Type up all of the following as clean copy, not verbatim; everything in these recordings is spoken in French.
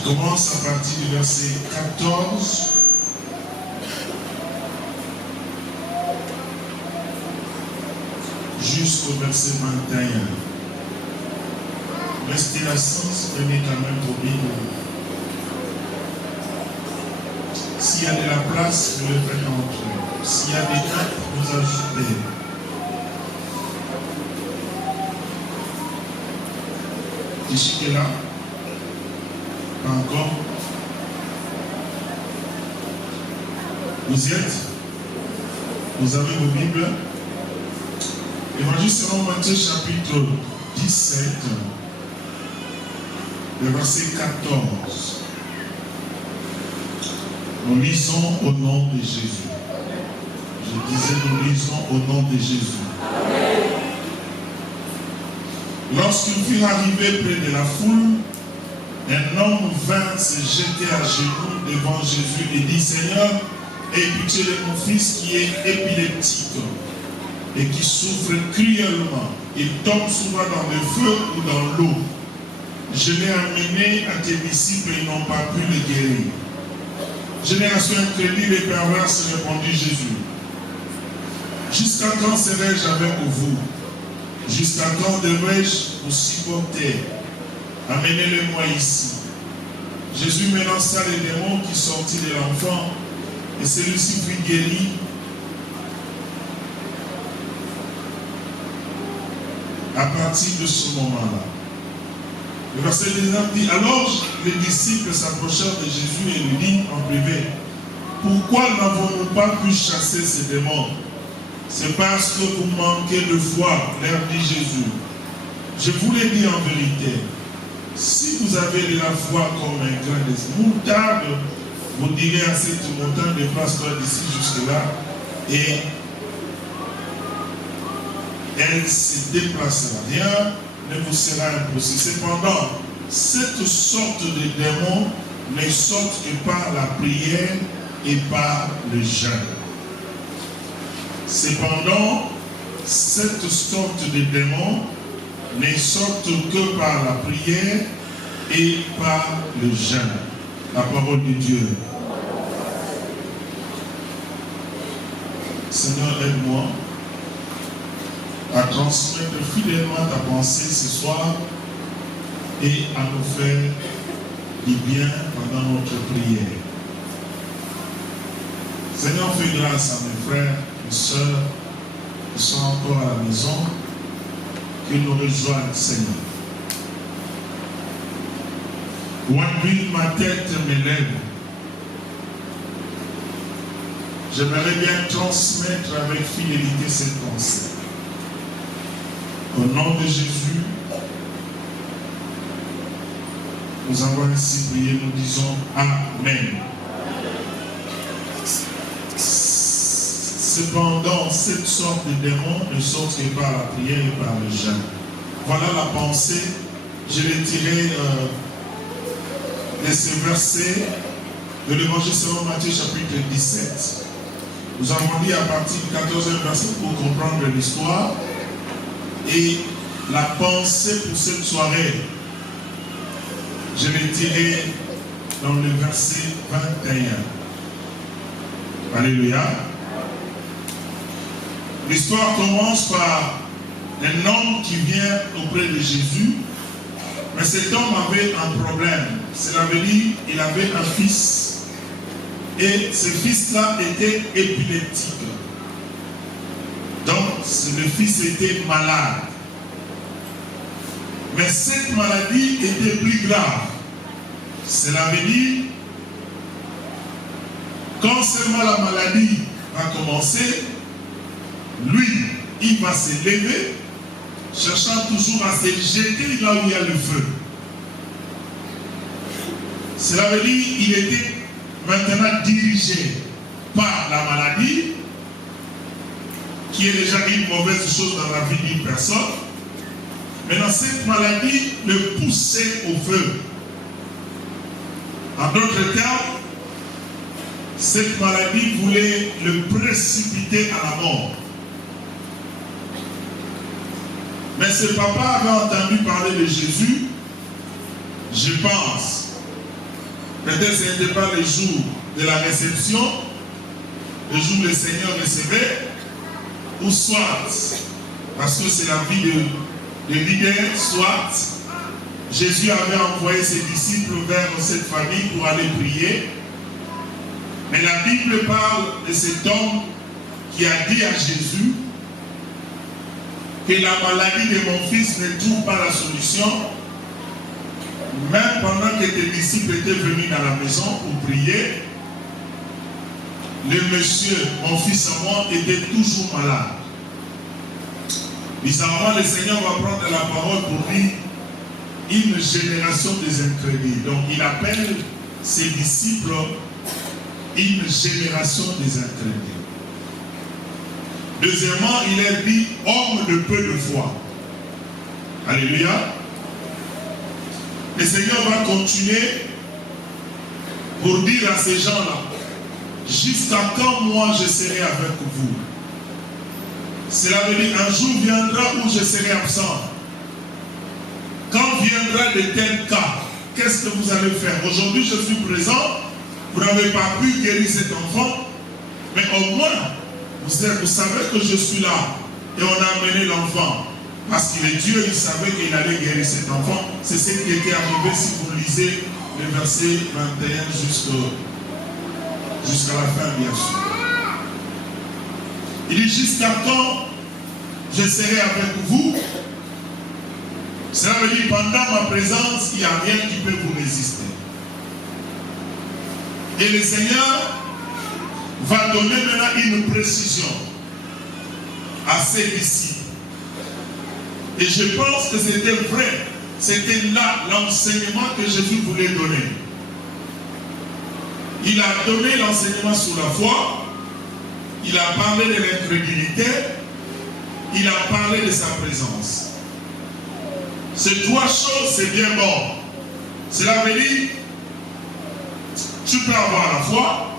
Je commence à partir du verset 14. Jusqu'au verset 21. Restez assis, prenez quand même vos Bibles. S'il y a de la place, vous le faites entrer. S'il y a des dates, vous ajoutez. Ici et là, pas encore. Vous y êtes? Vous avez vos Bibles? Évangile selon Matthieu chapitre 17, le verset 14. Nous lisons au nom de Jésus. Je disais, nous lisons au nom de Jésus. Lorsqu'ils furent arrivés près de la foule, un homme vint se jeter à genoux devant Jésus et dit, Seigneur, aie pitié de mon fils qui est épileptique et qui souffre cruellement. Il tombe souvent dans le feu ou dans l'eau. Je l'ai amené à tes disciples et ils n'ont pas pu le guérir. Génération incrédule et perverse, répondit Jésus. Jusqu'à quand serai-je avec vous? Jusqu'à quand devrais-je vous supporter? Amenez-le-moi ici. Jésus menaça les démons qui sortirent de l'enfant et celui-ci fut guéri. À partir de ce moment-là. Le verset 19 dit, alors les disciples s'approchèrent de Jésus et lui dirent en privé, pourquoi n'avons-nous pas pu chasser ces démons? C'est parce que vous manquez de foi, leur dit Jésus. Je vous l'ai dit en vérité, si vous avez de la foi comme un grain de moutarde, vous direz à cette montagne, déplace-toi d'ici jusque-là, et elle se déplacera. Rien ne vous sera impossible. Cependant, cette sorte de démons ne sortent que par la prière et par le jeûne. Cependant, cette sorte de démons ne sortent que par la prière et par le jeûne. La parole de Dieu. Seigneur, aide-moi à transmettre fidèlement ta pensée ce soir et à nous faire du bien pendant notre prière. Seigneur, fais grâce à mes frères et sœurs qui sont encore à la maison, qu'ils nous rejoignent, Seigneur. Où ma tête m'élève, j'aimerais bien transmettre avec fidélité cette pensée. Au nom de Jésus, nous avons ainsi prié, nous disons Amen. Cependant, cette sorte de démon ne sort que par la prière et par le jeûne. Voilà la pensée. Je l'ai tirée de ce verset de l'Évangile selon Matthieu chapitre 17. Nous avons dit à partir du 14e verset pour comprendre l'histoire. Et la pensée pour cette soirée, je l'ai tirée dans le verset 21. Alléluia. L'histoire commence par un homme qui vient auprès de Jésus, mais cet homme avait un problème. Cela veut dire qu'il avait un fils. Et ce fils-là était épileptique. Donc, le fils était malade. Mais cette maladie était plus grave. Cela veut dire, quand seulement la maladie va commencer, lui, il va se lever, cherchant toujours à se jeter là où il y a le feu. Cela veut dire qu'il était maintenant dirigé par la maladie, qui est déjà une mauvaise chose dans la vie d'une personne. Maintenant, cette maladie le poussait au feu. En d'autres termes, cette maladie voulait le précipiter à la mort. Mais ce papa avait entendu parler de Jésus, je pense. Peut-être ce n'était pas le jour de la réception, le jour où le Seigneur recevait, ou soit, parce que c'est la vie de leader, soit Jésus avait envoyé ses disciples vers cette famille pour aller prier. Mais la Bible parle de cet homme qui a dit à Jésus que la maladie de mon fils ne trouve pas la solution, même pendant que tes disciples étaient venus dans la maison pour prier. Le monsieur, mon fils à moi, était toujours malade. Bizarrement, le Seigneur va prendre la parole pour dire une génération des incrédules. Donc il appelle ses disciples une génération des incrédules. Deuxièmement, il est dit homme de peu de foi. Alléluia. Le Seigneur va continuer pour dire à ces gens-là, jusqu'à quand moi je serai avec vous. Cela veut dire un jour viendra où je serai absent. Quand viendra de tels cas, qu'est-ce que vous allez faire? Aujourd'hui je suis présent, vous n'avez pas pu guérir cet enfant, mais au moins vous savez que je suis là et on a amené l'enfant. Parce qu'il est Dieu, il savait qu'il allait guérir cet enfant. C'est ce qui était arrivé si vous lisez le verset 21 jusqu'à la fin, bien sûr. Il dit jusqu'à quand je serai avec vous. Cela veut dire pendant ma présence, il n'y a rien qui peut vous résister. Et le Seigneur va donner maintenant une précision à ses disciples. Et je pense que c'était vrai. C'était là l'enseignement que Jésus voulait donner. Il a donné l'enseignement sur la foi. Il a parlé de l'incrédulité. Il a parlé de sa présence. Ces trois choses, c'est bien bon. Cela veut dire, tu peux avoir la foi.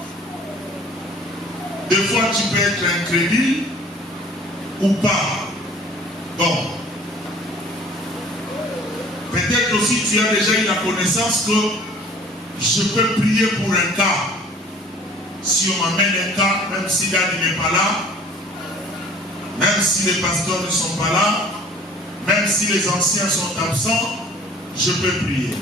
Des fois, tu peux être incrédule ou pas. Bon. Peut-être aussi tu as déjà eu la connaissance que je peux prier pour un cas. Si on m'amène un cas, même si Dad n'est pas là, même si les pasteurs ne sont pas là, même si les anciens sont absents, je peux prier.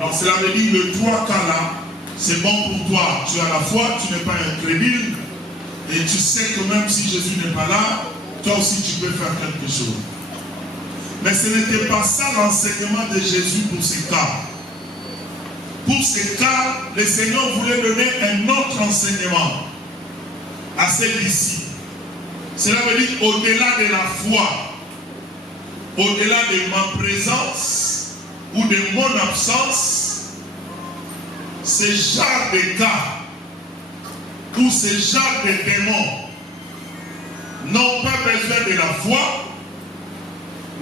Donc cela veut dire le trois cas là, c'est bon pour toi. Tu as la foi, tu n'es pas incrédule, et tu sais que même si Jésus n'est pas là, toi aussi tu peux faire quelque chose. Mais ce n'était pas ça l'enseignement de Jésus pour ces cas. Pour ces cas, le Seigneur voulait donner un autre enseignement à ses disciples. Cela veut dire au-delà de la foi, au-delà de ma présence ou de mon absence, ce genre de cas ou ce genre de démons n'ont pas besoin de la foi,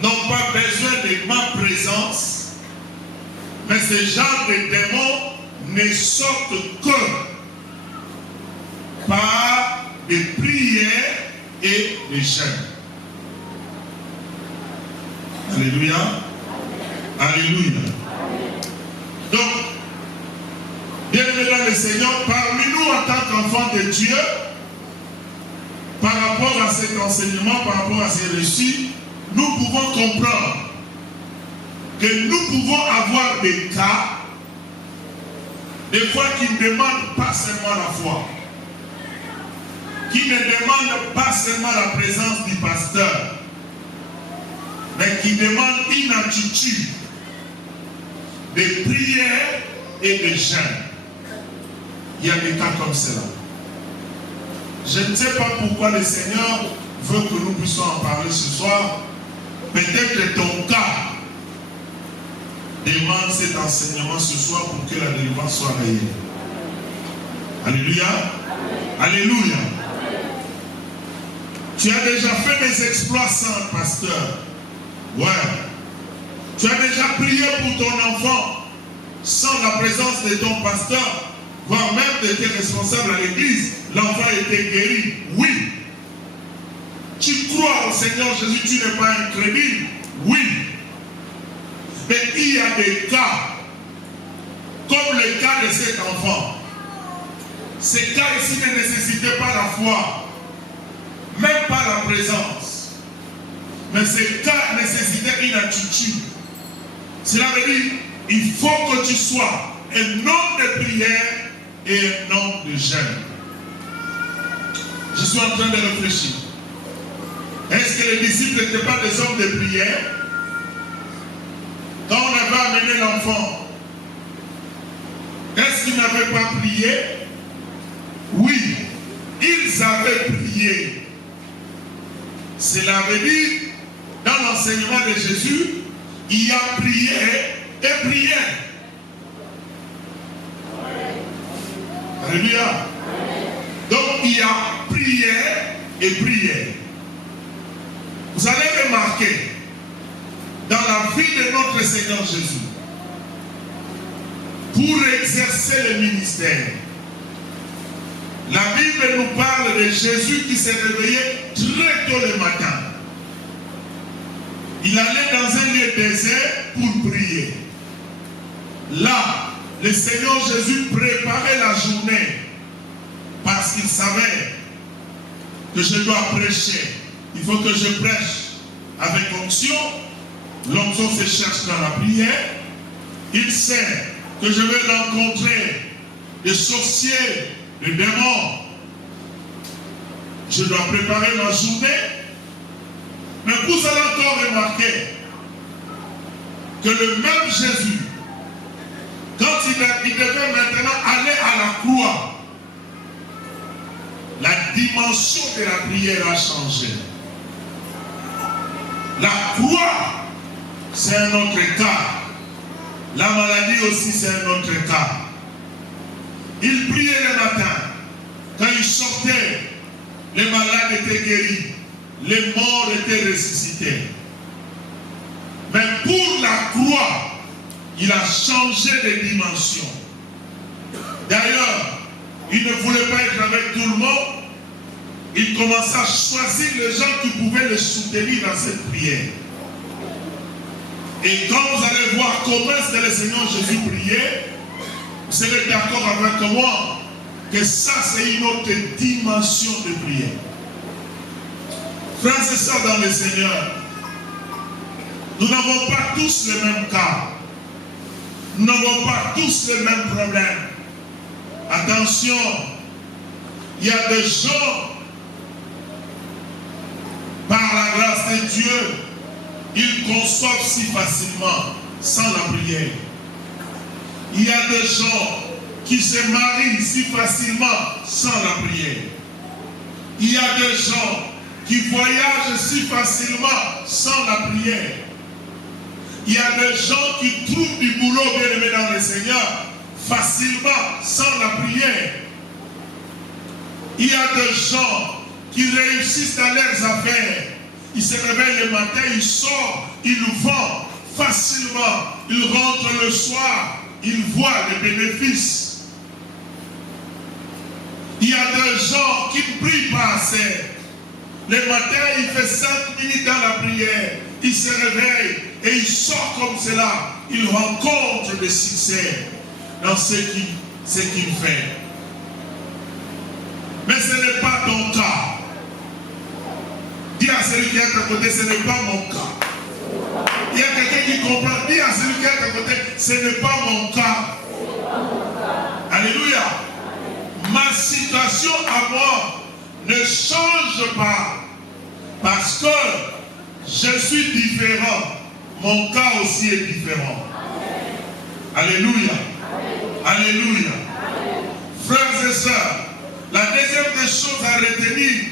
n'ont pas besoin de ma présence, mais ce genre de démons ne sortent que par des prières et des jeûnes. Alléluia. Alléluia. Donc, bien-aimés dans le Seigneur, parmi nous en tant qu'enfants de Dieu, par rapport à cet enseignement, par rapport à ces récits, nous pouvons comprendre que nous pouvons avoir des cas, des fois qui ne demandent pas seulement la foi, qui ne demandent pas seulement la présence du pasteur, mais qui demandent une attitude de prière et de jeûne. Il y a des cas comme cela. Je ne sais pas pourquoi le Seigneur veut que nous puissions en parler ce soir. Peut-être que ton cas demande cet enseignement ce soir pour que la délivrance soit réelle. Alléluia. Alléluia. Tu as déjà fait des exploits sans pasteur. Ouais. Tu as déjà prié pour ton enfant sans la présence de ton pasteur, voire même de tes responsables à l'église. L'enfant était guéri. Oui. Tu crois au Seigneur Jésus, tu n'es pas incrédule. Oui. Mais il y a des cas, comme le cas cas de cet enfant, ces cas ici ne nécessitaient pas la foi, même pas la présence. Mais ces cas nécessitaient une attitude. Cela veut dire, il faut que tu sois un homme de prière et un homme de jeûne. Je suis en train de réfléchir. Est-ce que les disciples n'étaient pas des hommes de prière? Quand on avait amené l'enfant, est-ce qu'ils n'avaient pas prié? Oui, ils avaient prié. Cela veut dire, dans l'enseignement de Jésus, il y a prié et prié. Alléluia. Donc il y a prière et prière. Vous allez remarquer, dans la vie de notre Seigneur Jésus, pour exercer le ministère, la Bible nous parle de Jésus qui s'est réveillé très tôt le matin. Il allait dans un lieu désert pour prier. Là, le Seigneur Jésus préparait la journée parce qu'il savait que je dois prêcher. Il faut que je prêche avec onction. L'onction se cherche dans la prière. Il sait que je vais rencontrer des sorciers, des démons. Je dois préparer ma journée. Mais vous allez encore remarquer que le même Jésus, quand il devait maintenant aller à la croix, la dimension de la prière a changé. La croix, c'est un autre cas. La maladie aussi, c'est un autre cas. Il priait le matin. Quand il sortait, les malades étaient guéris. Les morts étaient ressuscités. Mais pour la croix, il a changé de dimension. D'ailleurs, il ne voulait pas être avec tout le monde. Il commença à choisir les gens qui pouvaient le soutenir dans cette prière. Et quand vous allez voir comment est-ce que le Seigneur Jésus priait, vous serez d'accord avec moi que ça c'est une autre dimension de prière. Frères et sœurs dans le Seigneur, nous n'avons pas tous les mêmes cas. Nous n'avons pas tous les mêmes problèmes. Attention, il y a des gens, par la grâce de Dieu, ils conçoivent si facilement sans la prière. Il y a des gens qui se marient si facilement sans la prière. Il y a des gens qui voyagent si facilement sans la prière. Il y a des gens qui trouvent du boulot bien aimé dans le Seigneur facilement sans la prière. Il y a des gens qui réussissent dans leurs affaires. Ils se réveillent le matin, ils sortent, ils vendent facilement. Ils rentrent le soir, ils voient les bénéfices. Il y a des gens qui ne prient pas assez. Le matin, il fait 5 minutes dans la prière. Il se réveille et il sort comme cela. Il rencontre des succès dans ce qu'il fait. Mais ce n'est pas ton cas. Dis à celui qui est à ta côté, ce n'est pas mon cas. Il y a quelqu'un qui comprend. Dis à celui qui est à ta côté, ce n'est pas mon cas. Alléluia. Ma situation à moi ne change pas. Parce que je suis différent. Mon cas aussi est différent. Alléluia. Alléluia. Frères et sœurs, la deuxième des choses à retenir,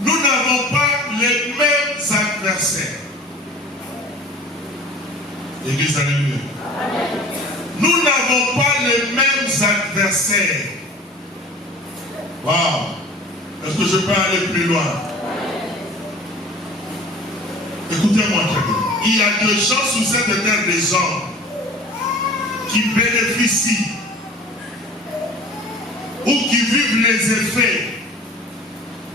nous n'avons pas les mêmes adversaires. Église, alléluia. Nous n'avons pas les mêmes adversaires. Waouh. Est-ce que je peux aller plus loin? Écoutez-moi très bien. Il y a des gens sous cette terre, des hommes qui bénéficient ou qui vivent les effets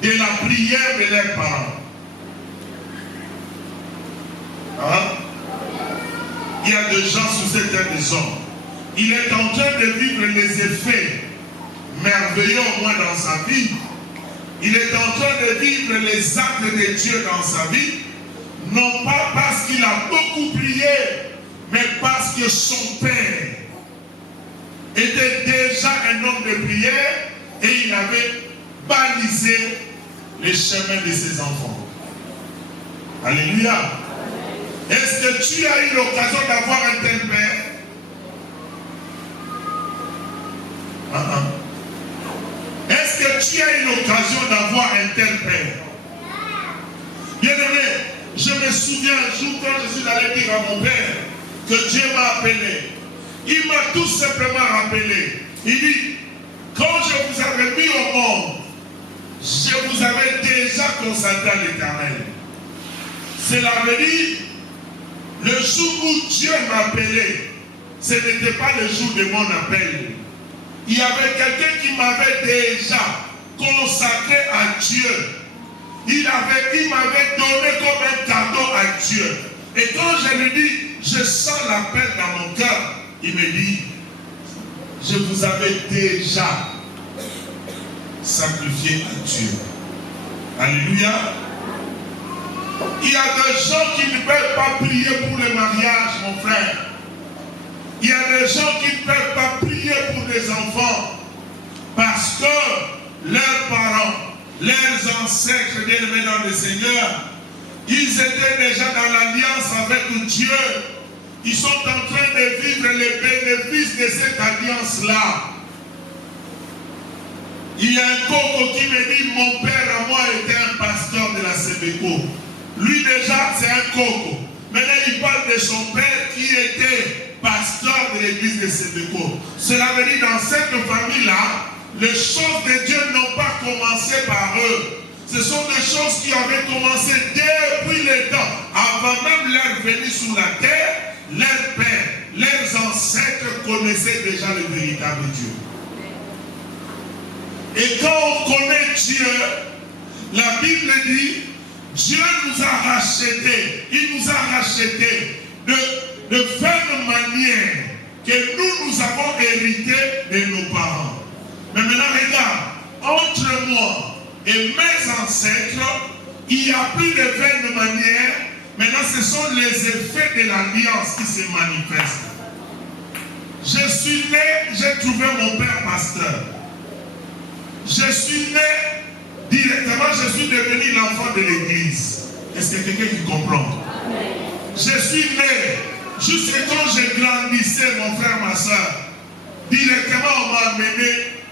de la prière de leurs parents. Hein? Il y a des gens sous cette terre, des hommes il est en train de vivre les effets merveilleux au moins dans sa vie. Il est en train de vivre les actes de Dieu dans sa vie, non pas parce qu'il a beaucoup prié, mais parce que son père était déjà un homme de prière et il avait balisé les chemins de ses enfants. Alléluia. Est-ce que tu as eu l'occasion d'avoir un tel père? Est-ce que tu as eu l'occasion d'avoir un tel père? Bien-aimé, je me souviens un jour quand je suis allé dire à mon père que Dieu m'a appelé. Il m'a tout simplement rappelé. Il dit, quand je vous avais mis au monde, je vous avais déjà consacré à l'Éternel. Cela veut dire, le jour où Dieu m'a appelé, ce n'était pas le jour de mon appel. Il y avait quelqu'un qui m'avait déjà consacré à Dieu. Il m'avait donné comme un cadeau à Dieu. Et quand je lui dis, je sens l'appel dans mon cœur, il me dit, je vous avais déjà sacrifié à Dieu. Alléluia. Il y a des gens qui ne peuvent pas prier pour le mariage, mon frère. Il y a des gens qui ne peuvent pas prier pour des enfants parce que leurs parents, leurs ancêtres bien-aimés dans le Seigneur, ils étaient déjà dans l'alliance avec Dieu. Ils sont en train de vivre les bénéfices de cette alliance-là. Il y a un coco qui me dit, mon père à moi était un pasteur de la Sébeco. Lui déjà, c'est un coco. Maintenant, il parle de son père qui était pasteur de l'église de Sébeco. Cela veut dire, dans cette famille-là, les choses de Dieu n'ont pas commencé par eux. Ce sont des choses qui avaient commencé depuis le temps. Avant même leur venue sur la terre, leurs pères, leurs ancêtres connaissaient déjà le véritable Dieu. Et quand on connaît Dieu, la Bible dit, Dieu nous a rachetés. Il nous a rachetés de vaine manière que nous avons hérité de nos parents. Mais maintenant, regarde, entre moi et mes ancêtres, il n'y a plus de vaine manière. Maintenant, ce sont les effets de l'alliance qui se manifestent. Je suis né, j'ai trouvé mon père pasteur. Je suis né directement, je suis devenu l'enfant de l'église. Est-ce qu'il y a quelqu'un qui comprend? Je suis né, jusqu'à quand je grandissais, mon frère, ma soeur, directement on m'a amené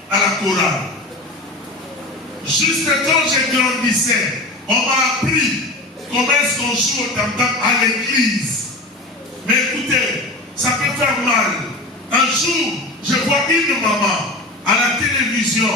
à la chorale. Jusqu'à quand je grandissais, on m'a appris comment est-ce qu'on joue au tam-tam à l'église. Mais écoutez, ça peut faire mal. Un jour, je vois une maman à la télévision.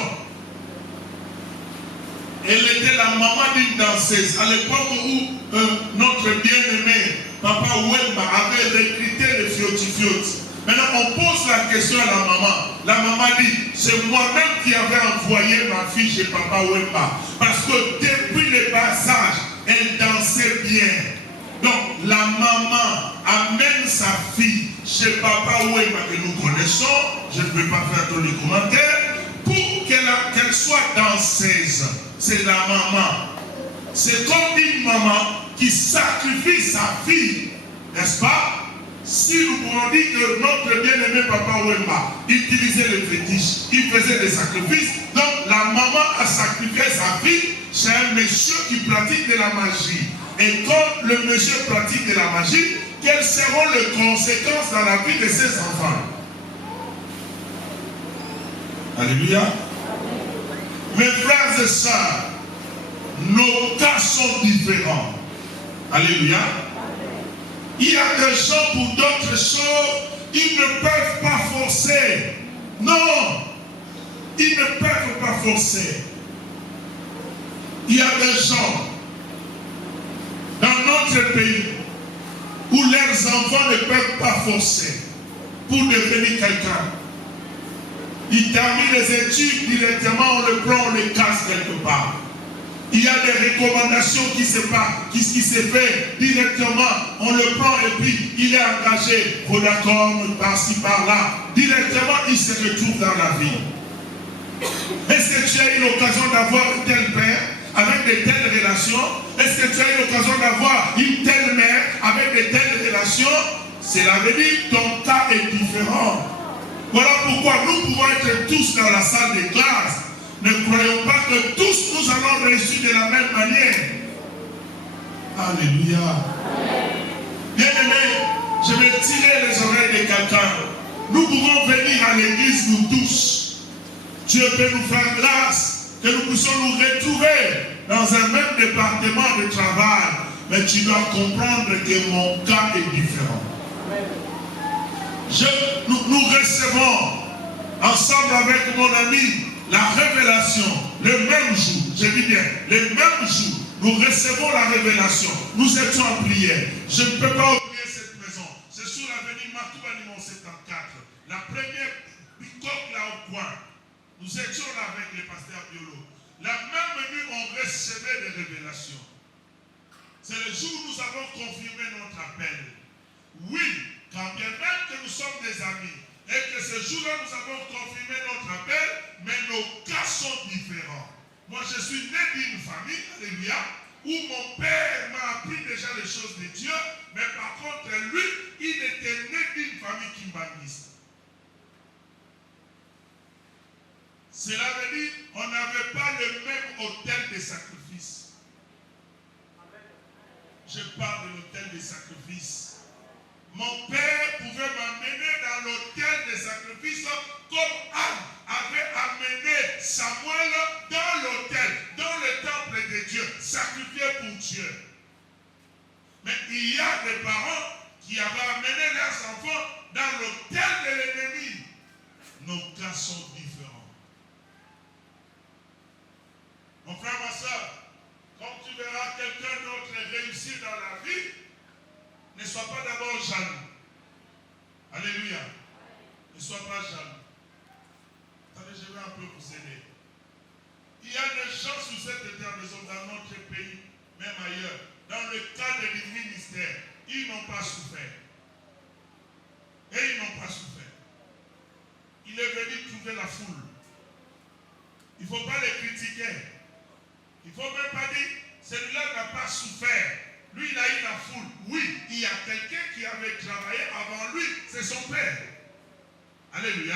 Elle était la maman d'une danseuse. À l'époque où notre bien-aimé, Papa Wemba, avait recruté les Fioti-Fioti. Maintenant, on pose la question à la maman. La maman dit, c'est moi-même qui avais envoyé ma fille chez Papa Wemba. Parce que depuis le passage, elle dansait bien. Donc, la maman amène sa fille chez Papa Wemba que nous connaissons. Je ne vais pas faire tous les commentaires. Pour qu'elle soit danseuse. C'est la maman. C'est comme une maman qui sacrifie sa fille. N'est-ce pas? Si nous pouvons dire que notre bien-aimé Papa Wemba utilisait les fétiches, il faisait des sacrifices, donc la maman a sacrifié sa fille chez un monsieur qui pratique de la magie. Et quand le monsieur pratique de la magie, quelles seront les conséquences dans la vie de ses enfants? Alléluia. Mes frères et sœurs, nos cas sont différents. Alléluia. Il y a des gens pour d'autres choses, ils ne peuvent pas forcer. Non, ils ne peuvent pas forcer. Il y a des gens dans notre pays où leurs enfants ne peuvent pas forcer pour devenir quelqu'un. Ils terminent les études directement, on le prend, on les casse quelque part. il y a des recommandations qui se fait directement. On le prend et puis il est engagé. Vodacom, par-ci, par-là. Directement, il se retrouve dans la vie. Est-ce que tu as eu l'occasion d'avoir un tel père avec de telles relations? Est-ce que tu as eu l'occasion d'avoir une telle mère avec de telles relations? Cela veut dire que ton cas est différent. Voilà pourquoi nous pouvons être tous dans la salle de classe. Ne croyons pas que tous nous allons réussir de la même manière. Alléluia. Bien-aimés, je vais tirer les oreilles de quelqu'un. Nous pouvons venir à l'église, nous tous. Dieu peut nous faire grâce, que nous puissions nous retrouver dans un même département de travail. Mais tu dois comprendre que mon cas est différent. Nous recevons ensemble avec mon ami la révélation le même jour. Je dis bien, le même jour, nous recevons la révélation. Nous étions en prière. Je ne peux pas oublier cette maison. C'est sur l'avenue Matouba numéro 74. La première bicoque là au coin. Nous étions là avec le pasteur Biolo. La même nuit, on recevait des révélations. C'est le jour où nous avons confirmé notre appel. Oui, quand bien même que nous sommes des amis, et que ce jour-là, nous avons confirmé notre appel, mais nos cas sont différents. Moi, je suis né d'une famille, alléluia, où mon père m'a appris déjà les choses de Dieu, mais par contre, lui, il était né d'une famille kimbaniste. Cela veut dire qu'on n'avait pas le même autel de sacrifice. Je parle de l'autel de sacrifice. Mon père pouvait m'amener dans l'autel de sacrifice comme Anne avait amené Samuel dans l'autel, dans le temple de Dieu, sacrifié pour Dieu. Mais il y a des parents qui avaient amené leurs enfants dans l'autel de l'ennemi. Nos cas sont différents. Mon frère, ma soeur, quand tu verras quelqu'un d'autre réussir dans la vie, ne sois pas d'abord jaloux. Alléluia. Ne sois pas jaloux. Attendez, je vais un peu vous aider. Il y a des gens sous cette terre, dans notre pays, même ailleurs, dans le cadre du ministère, ils n'ont pas souffert. Et ils n'ont pas souffert. Il est venu trouver la foule. Il ne faut pas les critiquer. Il ne faut même pas dire, celui-là n'a pas souffert. Lui, il a eu la foule. Oui, il y a quelqu'un qui avait travaillé avant lui. C'est son père. Alléluia.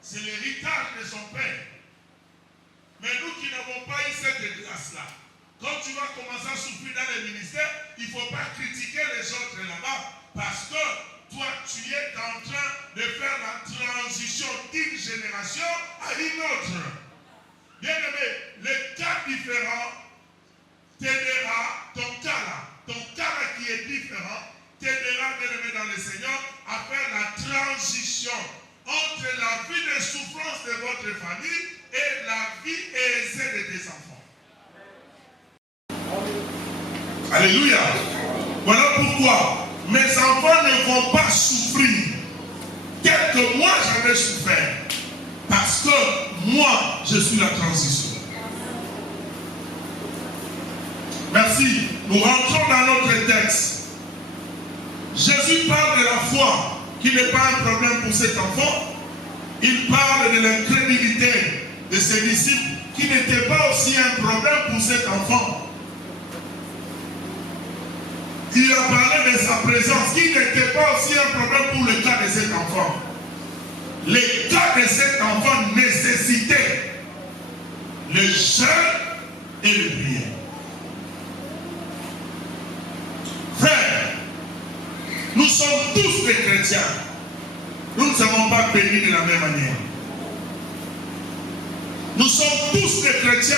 C'est l'héritage de son père. Mais nous qui n'avons pas eu cette grâce-là, quand tu vas commencer à souffrir dans les ministères, il ne faut pas critiquer les autres là-bas. Parce que toi, tu es en train de faire la transition d'une génération à une autre. Bien-aimé, les cas différents t'aidera, ton cas là qui est différent, t'aidera, bien-aimé dans le Seigneur, à faire la transition entre la vie de souffrance de votre famille et la vie aisée de tes enfants. Alléluia. Voilà pourquoi mes enfants ne vont pas souffrir tel que moi j'avais souffert. Parce que moi, je suis la transition. Merci. Nous rentrons dans notre texte. Jésus parle de la foi, qui n'est pas un problème pour cet enfant. Il parle de l'incrédulité de ses disciples, qui n'était pas aussi un problème pour cet enfant. Il a parlé de sa présence, qui n'était pas aussi un problème pour le cas de cet enfant. Le cas de cet enfant nécessitait le jeûne et le prière. Frère, nous sommes tous des chrétiens. Nous ne sommes pas bénis de la même manière. Nous sommes tous des chrétiens.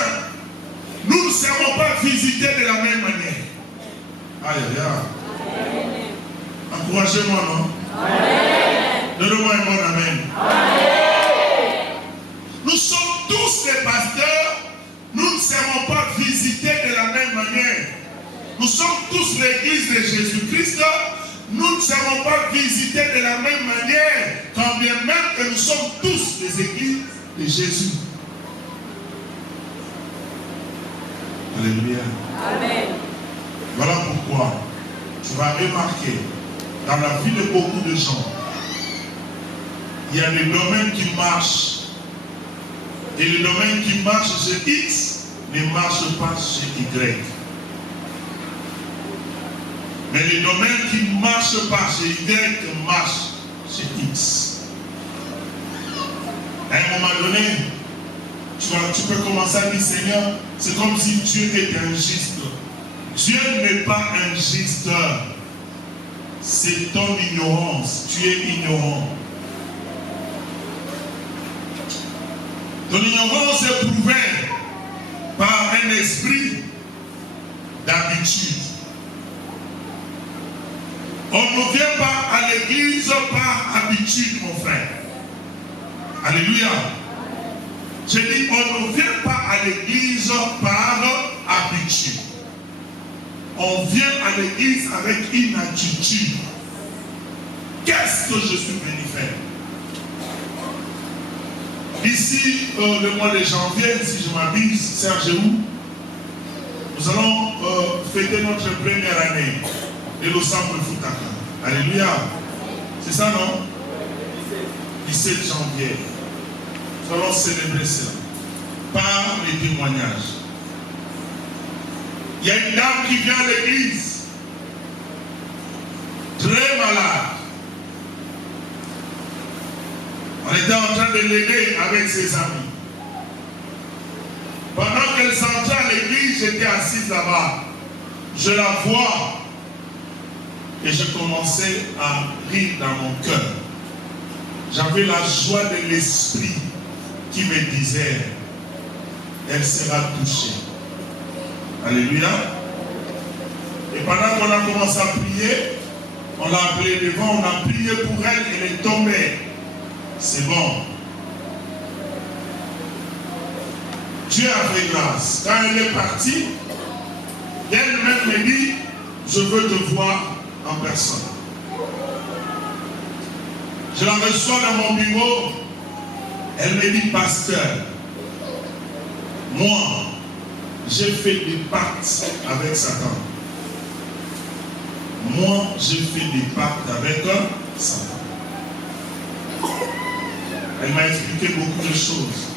Nous ne serons pas visités de la même manière. Aïe, aïe, aïe. Encouragez-moi, non? Donnez-moi un bon amen. Nous sommes tous des pasteurs. Nous ne serons pas visités de la même manière. Nous sommes tous l'église de Jésus-Christ. Nous ne serons pas visités de la même manière, quand bien même que nous sommes tous les églises de Jésus. Alléluia. Amen. Voilà pourquoi tu vas remarquer dans la vie de beaucoup de gens, il y a des domaines qui marchent. Et les domaines qui marchent chez X ne marchent pas chez Y. Mais les domaines qui ne marchent pas chez Y marchent chez X. À un moment donné, tu peux commencer à dire, Seigneur, c'est comme si Dieu était injuste. Dieu n'est pas injuste. C'est ton ignorance. Tu es ignorant. Ton ignorance est prouvée par un esprit d'habitude. On ne vient pas à l'église par habitude, mon frère. Alléluia. Je dis, on ne vient pas à l'église par habitude. On vient à l'église avec une attitude. Qu'est-ce que je suis venu faire? D'ici le mois de janvier, si je m'abuse, Serge, nous allons fêter notre première année de l'ensemble Futaka. Alléluia. C'est ça, non? 17 janvier. Nous allons célébrer cela par les témoignages. Il y a une dame qui vient à l'église, très malade. On était en train de l'aider avec ses amis. Pendant qu'elle s'entrait à l'église, j'étais assise là-bas. Je la vois et je commençais à rire dans mon cœur. J'avais la joie de l'esprit qui me disait, elle sera touchée. Alléluia. Et pendant qu'on a commencé à prier, on l'a appelée devant, on a prié pour elle, elle est tombée. C'est bon. Dieu a fait grâce. Quand elle est partie, elle-même me dit, je veux te voir en personne. Je la reçois dans mon bureau. Elle me dit, pasteur, moi, j'ai fait des pactes avec Satan. Moi, j'ai fait des pactes avec Satan. Elle m'a expliqué beaucoup de choses.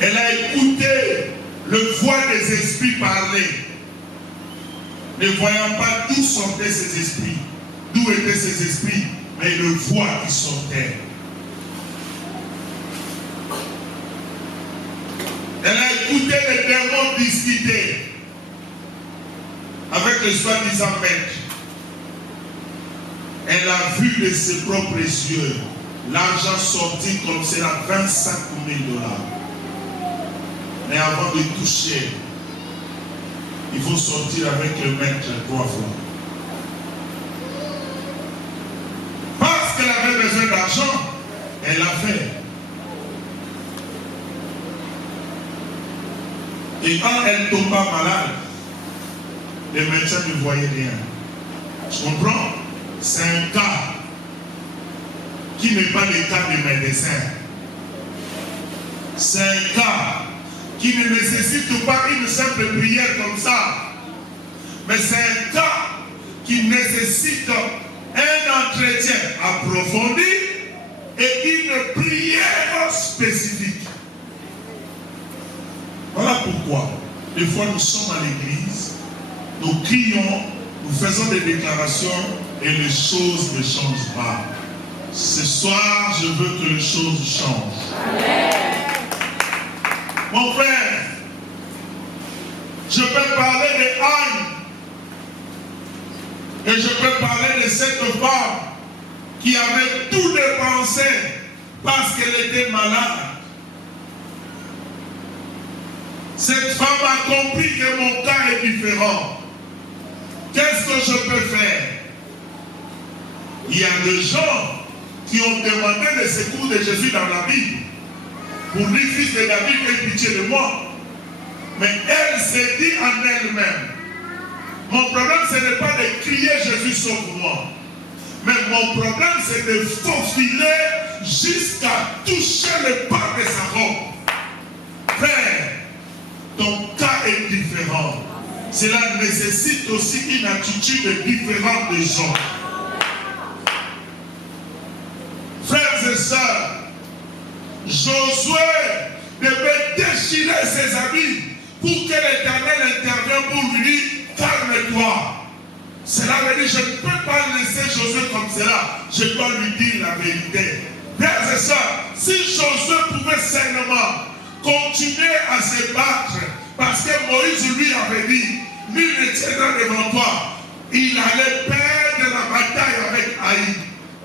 Elle a écouté le voix des esprits parler, ne voyant pas d'où sortaient ces esprits, d'où étaient ces esprits, mais le voix qui sortait. Elle a écouté les démons discuter avec le soi-disant maître. Elle a vu de ses propres yeux l'argent sorti comme c'est à 25 000 $. Mais avant de toucher, il faut sortir avec le maître 3 fois. Parce qu'elle avait besoin d'argent, elle l'a fait. Et quand elle tomba malade, les médecins ne voyaient rien. Tu comprends? C'est un cas qui n'est pas le cas de médecin. C'est un cas qui ne nécessite pas une simple prière comme ça. Mais c'est un cas qui nécessite un entretien approfondi et une prière spécifique. Voilà pourquoi, des fois nous sommes à l'église, nous crions, nous faisons des déclarations et les choses ne changent pas. Ce soir, je veux que les choses changent. Amen. Mon frère, je peux parler de Anne et je peux parler de cette femme qui avait tout dépensé parce qu'elle était malade. Cette femme a compris que mon cas est différent. Qu'est-ce que je peux faire? Il y a des gens qui ont demandé le secours de Jésus dans la Bible pour dire, fils de David, aie pitié de moi. Mais elle s'est dit en elle-même, mon problème ce n'est pas de crier Jésus sauve-moi, mais mon problème c'est de faufiler jusqu'à toucher le pas de sa robe. Frère, ton cas est différente. Cela nécessite aussi une attitude différente des gens. Frères et sœurs, Josué devait déchirer ses habits pour que l'Éternel intervienne pour lui dire « Calme-toi ». Cela veut dire, je ne peux pas laisser Josué comme cela. Je dois lui dire la vérité. Frères et sœurs, si Josué pouvait seulement continuer à se battre, parce que Moïse lui avait dit, nul ne tiendra devant toi, il allait perdre la bataille avec Haï.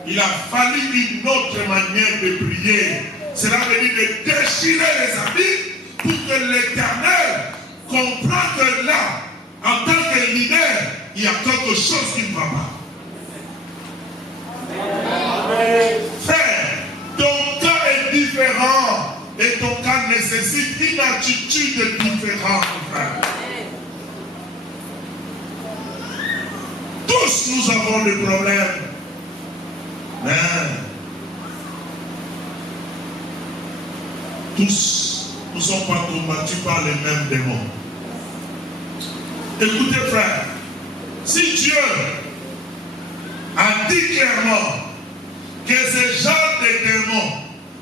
Il a fallu une autre manière de prier. Cela veut dire de déchirer les habits pour que l'Éternel comprenne que là, en tant que leader, il y a quelque chose qui ne va pas. Frère, ton cas est différent et ton cas nécessite une attitude différente, frère. Tous nous avons des problèmes. Mais tous ne sont pas combattus par les mêmes démons. Écoutez, frère, si Dieu a dit clairement que ce genre de démons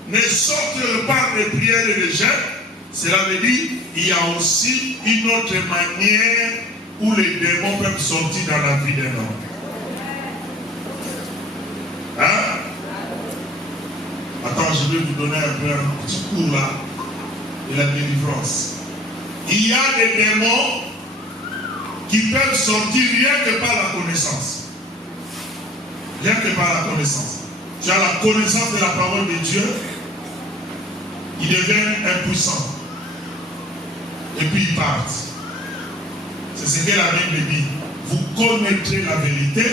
ne sortent pas de prières et de jeûnes, cela veut dire qu'il y a aussi une autre manière où les démons peuvent sortir dans la vie d'un homme. Hein? Attends, je vais vous donner un petit cours là de la délivrance. Il y a des démons qui peuvent sortir rien que par la connaissance. Rien que par la connaissance. Tu as la connaissance de la parole de Dieu, ils deviennent impuissants. Et puis ils partent. C'est ce que la Bible dit. Vous connaîtrez la vérité,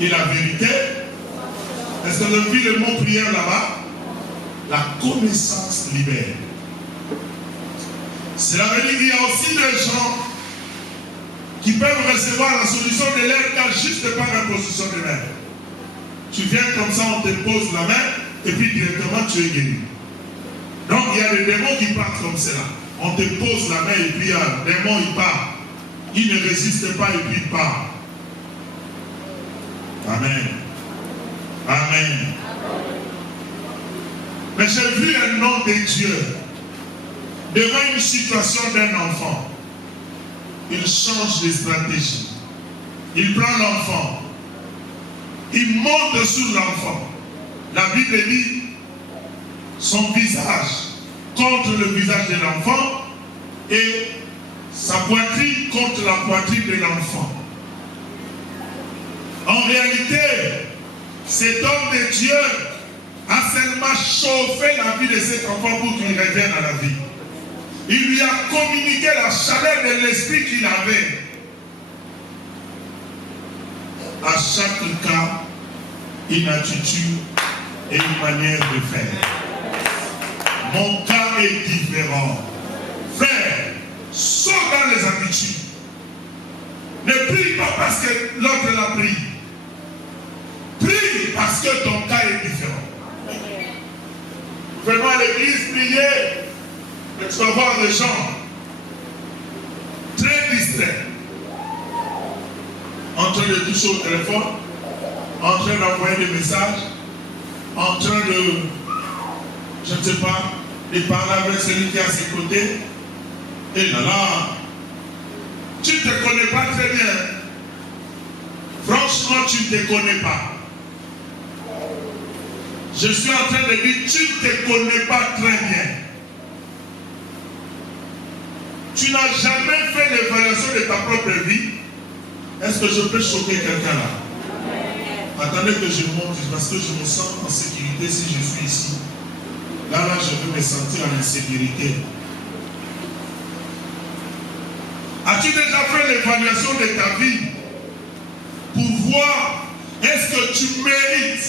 et la vérité, est-ce que vous avez vu le mot prière là-bas? La connaissance libère. Cela veut dire qu'il y a aussi des gens qui peuvent recevoir la solution de leur cas juste par l'imposition de main. Tu viens comme ça, on te pose la main, et puis directement tu es guéri. Donc il y a des démons qui partent comme cela. On te pose la main, et puis un démon il part. Il ne résiste pas, et puis il part. Amen. Amen. Mais j'ai vu un homme de Dieu devant une situation d'un enfant. Il change de stratégie. Il prend l'enfant. Il monte sur l'enfant. La Bible dit son visage contre le visage de l'enfant et sa poitrine contre la poitrine de l'enfant. En réalité, cet homme de Dieu a seulement chauffé la vie de cet enfant pour qu'il revienne à la vie. Il lui a communiqué la chaleur de l'esprit qu'il avait. À chaque cas, une attitude et une manière de faire. Mon cas est différent. Frère, saute dans les habitudes. Ne prie pas parce que l'autre l'a pris. Prie parce que ton cas est différent. Venons à l'église prier, mais tu vas voir des gens très distraits, en train de toucher au téléphone, en train d'envoyer des messages, en train de, je ne sais pas, de parler avec celui qui est à ses côtés. Et là, tu ne te connais pas très bien. Franchement, tu ne te connais pas. Je suis en train de dire, tu ne te connais pas très bien. Tu n'as jamais fait l'évaluation de ta propre vie. Est-ce que je peux choquer quelqu'un là? Attendez que je monte, parce que je me sens en sécurité si je suis ici. Là, je veux me sentir en insécurité. As-tu déjà fait l'évaluation de ta vie pour voir est-ce que tu mérites?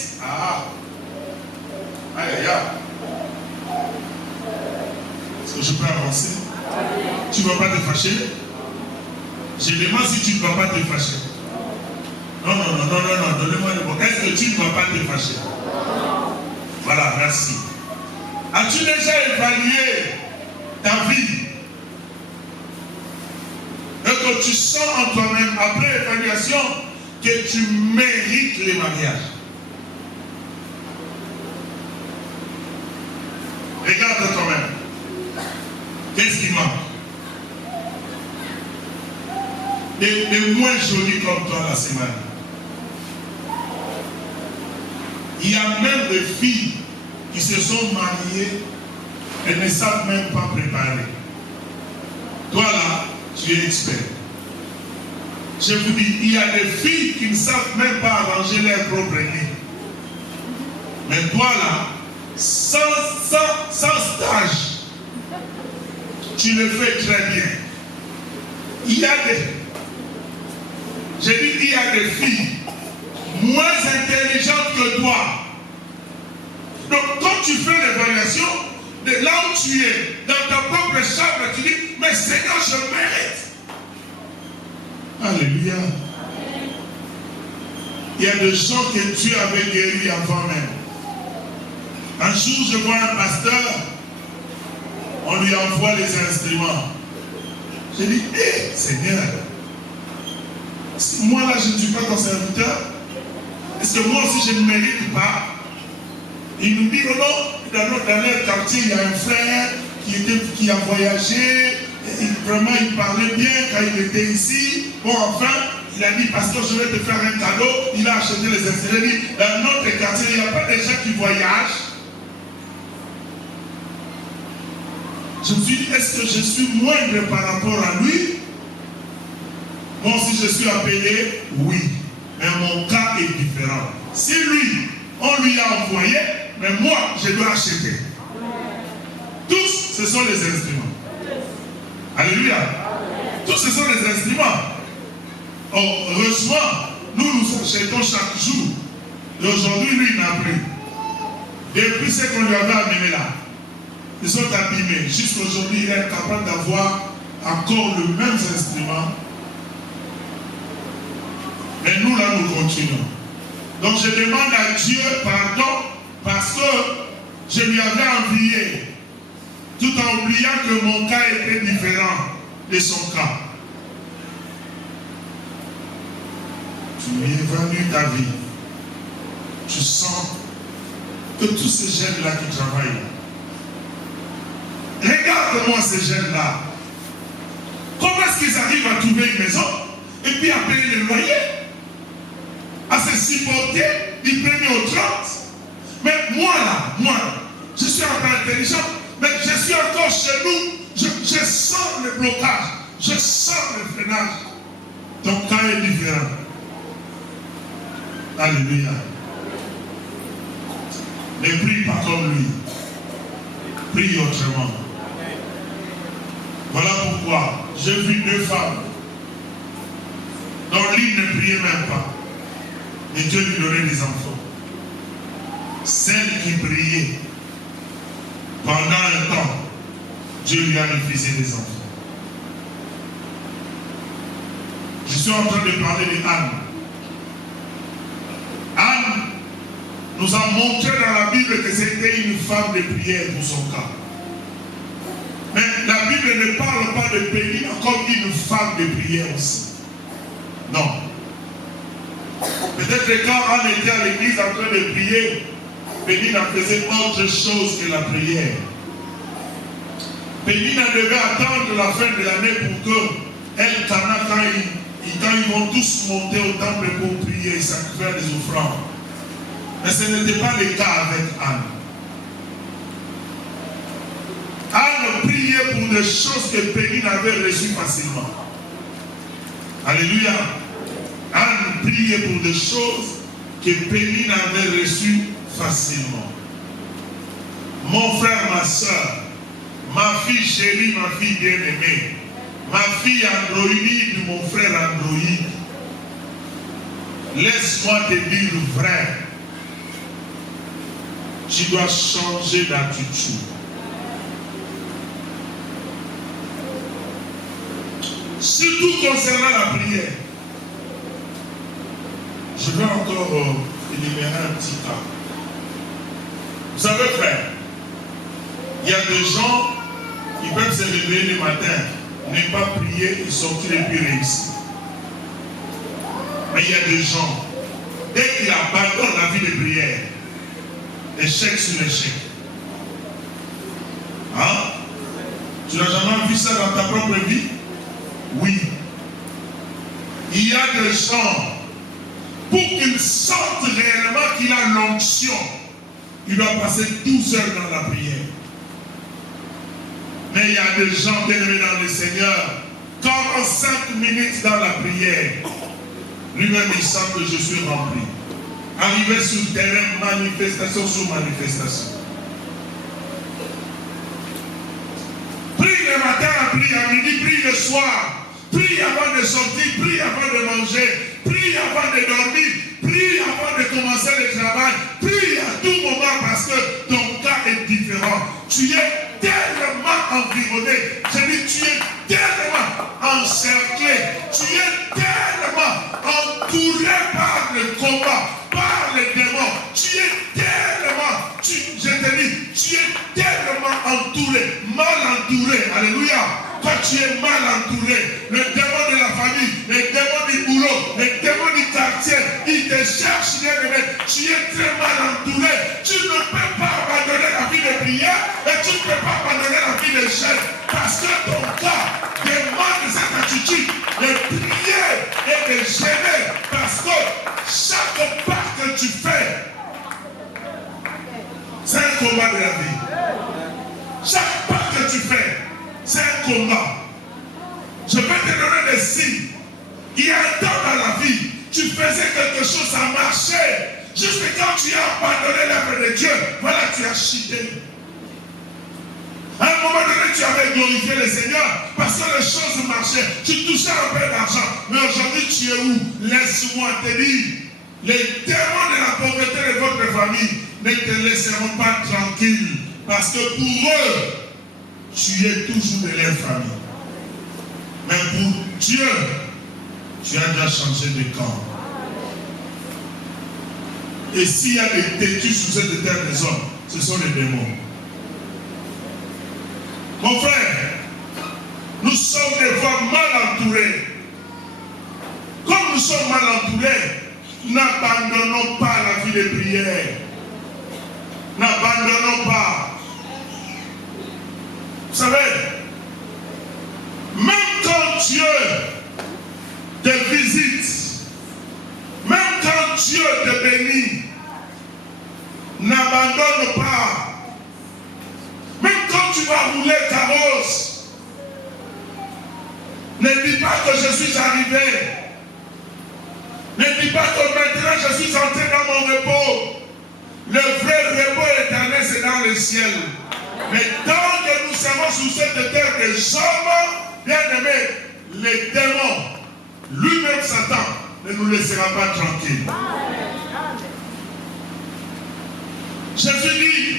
Aïe, aïe, aïe. Est-ce que je peux avancer? Tu ne vas pas te fâcher? Je demande si tu ne vas pas te fâcher. Non, donnez-moi le mot. Est-ce que tu ne vas pas te fâcher? Voilà, merci. As-tu déjà évalué ta vie que tu sens en toi-même, après l'évaluation, que tu mérites les mariages. Regarde toi-même. Qu'est-ce qui manque? Les moins jolis comme toi la semaine. Il y a même des filles qui se sont mariées et ne savent même pas préparer. Toi là, tu es expert. Je vous dis, il y a des filles qui ne savent même pas arranger leur propre lit. Mais toi là, sans stage, tu le fais très bien. Il y a des filles moins intelligentes que toi. Donc quand tu fais l'évaluation, de là où tu es, dans ta propre chambre, tu dis, mais Seigneur, je mérite. Alléluia. Il y a des gens que Dieu avait guéris avant même. Un jour, je vois un pasteur, on lui envoie les instruments. Je dis, hé, Seigneur, moi là, je ne suis pas ton serviteur. Est-ce que moi aussi, je ne mérite pas? Il nous dit, oh non, dans leur quartier, il y a un frère qui a voyagé, et vraiment, il parlait bien quand il était ici. Bon, enfin, il a dit, pasteur, je vais te faire un cadeau. Il a acheté les instruments. Il dit, dans notre quartier, il n'y a pas de gens qui voyagent. Je me suis dit, est-ce que je suis moindre par rapport à lui? Moi aussi, je suis appelé, oui. Mais mon cas est différent. Si lui, on lui a envoyé, mais moi, je dois acheter. Tous, ce sont les instruments. Alléluia. Tous, ce sont les instruments. Heureusement, nous achetons chaque jour. Et aujourd'hui, lui, il n'a plus. Depuis ce qu'on lui avait amené là, ils sont abîmés. Jusqu'aujourd'hui, il est capable d'avoir encore le même instrument. Mais nous, là, nous continuons. Donc, je demande à Dieu pardon parce que je lui avais envié, tout en oubliant que mon cas était différent de son cas. Tu évalues ta vie. Tu sens que tous ces jeunes-là qui travaillent, regarde-moi ces jeunes-là. Comment est-ce qu'ils arrivent à trouver une maison et puis à payer le loyer, à se supporter du 1er au 30? Mais moi là, je suis un peu intelligent, mais je suis encore chez nous, je sens le blocage, je sens le freinage. Ton cas est différent. Alléluia. Ne prie pas comme lui. Prie autrement. Voilà pourquoi j'ai vu 2 femmes dont l'une ne priait même pas. Et Dieu lui donnait des enfants. Celle qui priait pendant un temps, Dieu lui a refusé des enfants. Je suis en train de parler de Anne. Anne nous a montré dans la Bible que c'était une femme de prière pour son cas. Mais la Bible ne parle pas de Pénina comme une femme de prière aussi. Non. Peut-être que quand Anne était à l'église en train de prier, Pénina faisait autre chose que la prière. Pénina devait attendre la fin de l'année pour que Elkana, quand ils vont tous monter au temple pour prier et sacrifier des offrandes. Mais ce n'était pas le cas avec Anne. Anne priait pour des choses que Pénina avait reçues facilement. Alléluia. Anne priait pour des choses que Pénina avait reçues facilement. Mon frère, ma soeur, ma fille chérie, ma fille bien-aimée, ma fille androïde, mon frère androïde, laisse-moi te dire vrai. Tu dois changer d'attitude. Surtout concernant la prière. Je vais encore énumérer un petit cas. Vous savez, frère, il y a des gens qui peuvent se réveiller le matin ne pas prier et sortir et puis réussir. Mais il y a des gens, dès qu'ils abandonnent la vie de prière, échec sur échec. Hein? Tu n'as jamais vu ça dans ta propre vie? Oui. Il y a des gens, pour qu'ils sentent réellement qu'il a l'onction, il doit passer 12 heures dans la prière. Mais il y a des gens bien-aimés dans le Seigneur, 45 minutes dans la prière, lui-même il sent que je suis rempli. Arrivé sur le terrain, manifestation sur manifestation. Prie le matin, prie à midi, prie le soir, prie avant de sortir, prie avant de manger, prie avant de dormir, prie avant de commencer le travail, prie à tout moment parce que ton cas est différent. Tu es tellement environné, je dis tu es tellement encerclé, tu es tellement entouré par le combat, par les démons, tu es tellement, je te dis, tu es tellement entouré, mal entouré, alléluia. Quand tu es mal entouré, le démon de la famille, les démons du boulot, les démons du quartier, ils te cherchent bien aimé. Tu es très mal entouré. Tu ne peux pas abandonner la vie de prière et tu ne peux pas abandonner la vie de jeûne parce que ton cas demande cette attitude de prier et de gêner parce que chaque pas que tu fais, c'est un combat de la vie. Chaque pas que tu fais, c'est un combat. Je vais te donner des signes. Il y a un temps dans la vie, tu faisais quelque chose, ça marchait. Juste quand tu as abandonné l'œuvre de Dieu, voilà, tu as chuté. À un moment donné, tu avais glorifié le Seigneur parce que les choses marchaient. Tu touchais un peu d'argent. Mais aujourd'hui, tu es où? Laisse-moi te dire, les démons de la pauvreté de votre famille ne te laisseront pas tranquille. Parce que pour eux, tu es toujours de leur famille. Mais pour Dieu, tu as déjà changé de camp. Et s'il y a des têtus sur cette terre des hommes, ce sont les démons. Mon frère, nous sommes des fois mal entourés. Comme nous sommes mal entourés, n'abandonnons pas la vie de prière. N'abandonnons pas. Vous savez, même quand Dieu te visite, même quand Dieu te bénit, n'abandonne pas. Même quand tu vas rouler carrosse, ne dis pas que je suis arrivé. Ne dis pas que maintenant je suis entré dans mon repos. Le vrai repos éternel, c'est dans le ciel. Mais tant que nous serons sur cette terre des hommes, bien aimés, les démons, lui-même Satan, ne nous laissera pas tranquilles. Jésus dit,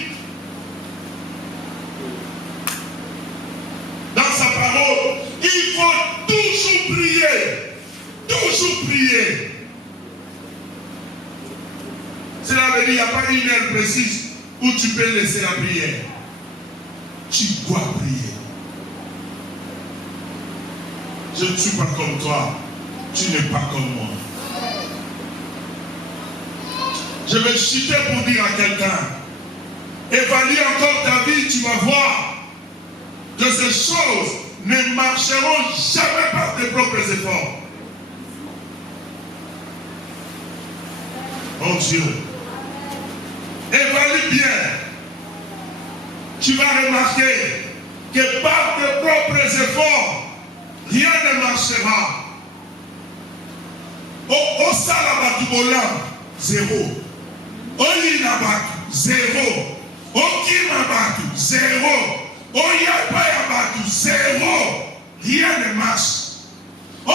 dans sa parole, il faut toujours prier. Toujours prier. Cela veut dire qu'il n'y a pas une heure précise où tu peux laisser la prière. Tu dois prier. Je ne suis pas comme toi. Tu n'es pas comme moi. Je vais chuter pour dire à quelqu'un, évalue encore ta vie, tu vas voir que ces choses ne marcheront jamais par tes propres efforts. Oh Dieu, évalue bien. Tu vas remarquer que par tes propres efforts, rien ne marchera. Au Salabatubola, zéro. Au Linabatu, zéro. Au Kimabatu, zéro. Au Yapayabatu, zéro. Rien ne marche. Au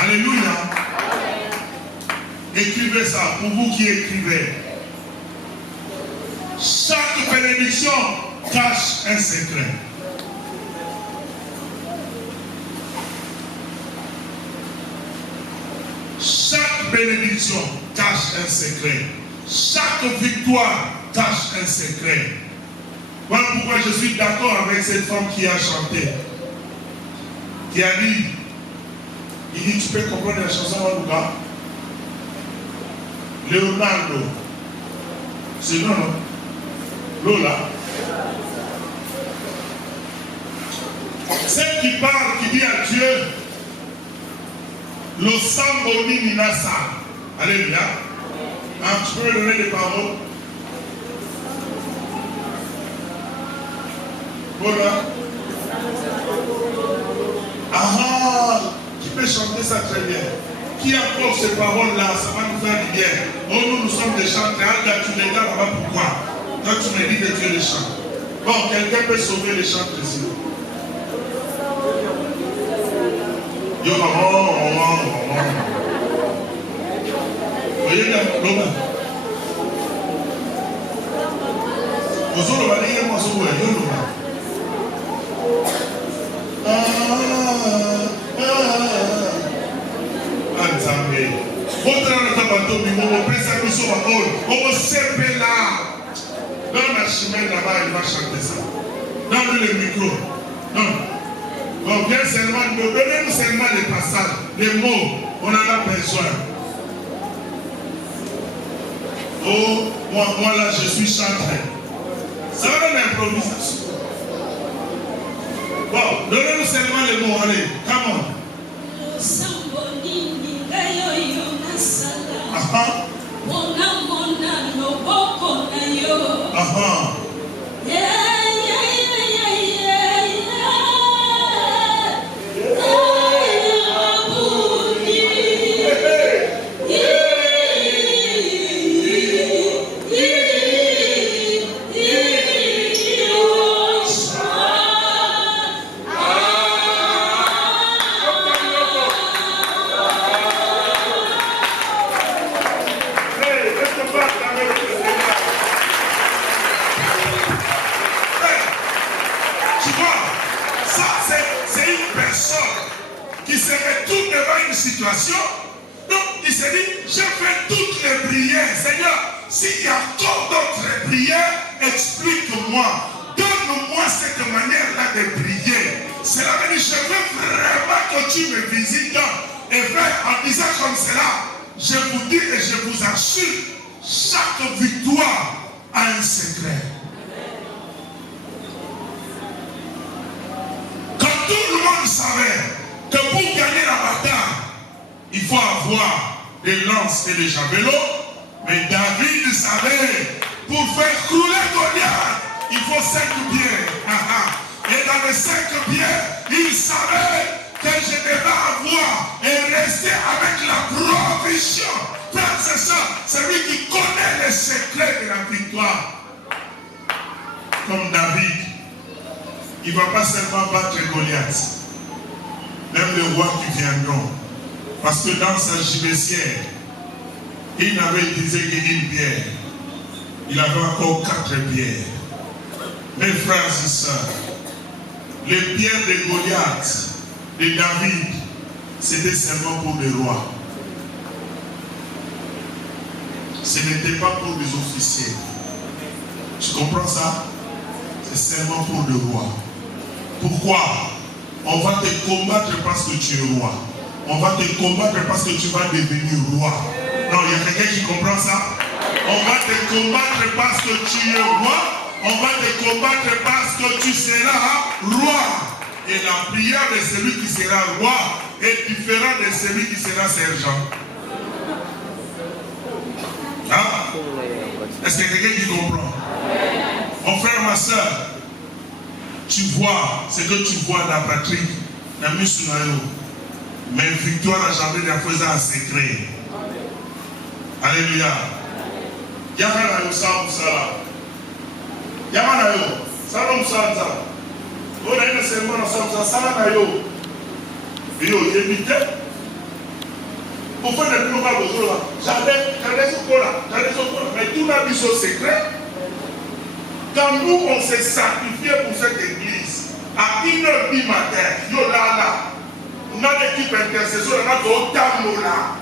Alléluia. Écrivez ça pour vous qui écrivez. Chaque bénédiction cache un secret. Chaque bénédiction cache un secret. Chaque victoire cache un secret. Voilà pourquoi je suis d'accord avec cette femme qui a chanté. Qui a dit, il dit, tu peux comprendre la chanson Waluka? Leonardo. C'est non, non. Lola. Celle qui parle, qui dit à Dieu, le Samboni Minasa. Alléluia. Tu peux me donner des paroles? Voilà. Ah, tu peux chanter ça très bien. Qui apporte ces paroles-là, ça va nous faire du bien. Oh, nous sommes des chanteurs. Tu les gars là-bas, pourquoi? Toi, tu me dis que tu es les chants. Bon, quelqu'un peut sauver les chants ici. Yo, maman. Voyez là, l'homme. Vous avez oublié moi, ce que vous avez dans la chemin là-bas, il va chanter ça. Donne-lui le micro. Non. On vient seulement, donnez-nous seulement les passages, les mots, on en a besoin. Oh, moi là, je suis chanteur. Ça va dans l'improvisation. Bon, donnez-nous seulement les mots, allez, come on. Donc il s'est dit, je fais toutes les prières. Seigneur, s'il y a encore d'autres prières, explique-moi. Donne-moi cette manière-là de prier. Cela veut dire, je veux vraiment que tu me visites. Et frère, en disant comme cela, je vous dis et je vous assure, chaque victoire a un secret. Quand tout le monde savait que pour gagner la bataille, il faut avoir des lances et des javelots. Mais David savait, pour faire crouler Goliath, il faut 5 pierres. Et dans les 5 pierres, il savait que je devais avoir et rester avec la provision. Frère, c'est ça. C'est lui qui connaît les secrets de la victoire. Comme David, il ne va pas seulement battre Goliath. Même les rois qui viendront. Parce que dans sa gibecière, il n'avait utilisé qu'une pierre. Il avait encore 4 pierres. Mes frères et sœurs, les pierres de Goliath, de David, c'était seulement pour les rois. Ce n'était pas pour les officiers. Tu comprends ça? C'est seulement pour le roi. Pourquoi? On va te combattre parce que tu es roi. On va te combattre parce que tu vas devenir roi. Non, il y a quelqu'un qui comprend ça? On va te combattre parce que tu es roi. On va te combattre parce que tu seras roi. Et la prière de celui qui sera roi est différente de celui qui sera sergent. Hein? Est-ce qu'il y a quelqu'un qui comprend? Mon frère, ma soeur, tu vois ce que tu vois dans Patrick, dans Misunayo. Mais victoire a jamais de faisant en secret. Alléluia. Yamana yo sa musala. Yamana yo. Sala musanza. On a une semaine ensemble, ça na yo. Yo, évitez. Pour faire des plus grands besoins là. J'allais ce là. Mais tout n'a plus au secret. Quand nous on s'est sacrifié pour cette église, à 1h du matin, yo là. On a l'équipe intercession, on a d'autres là.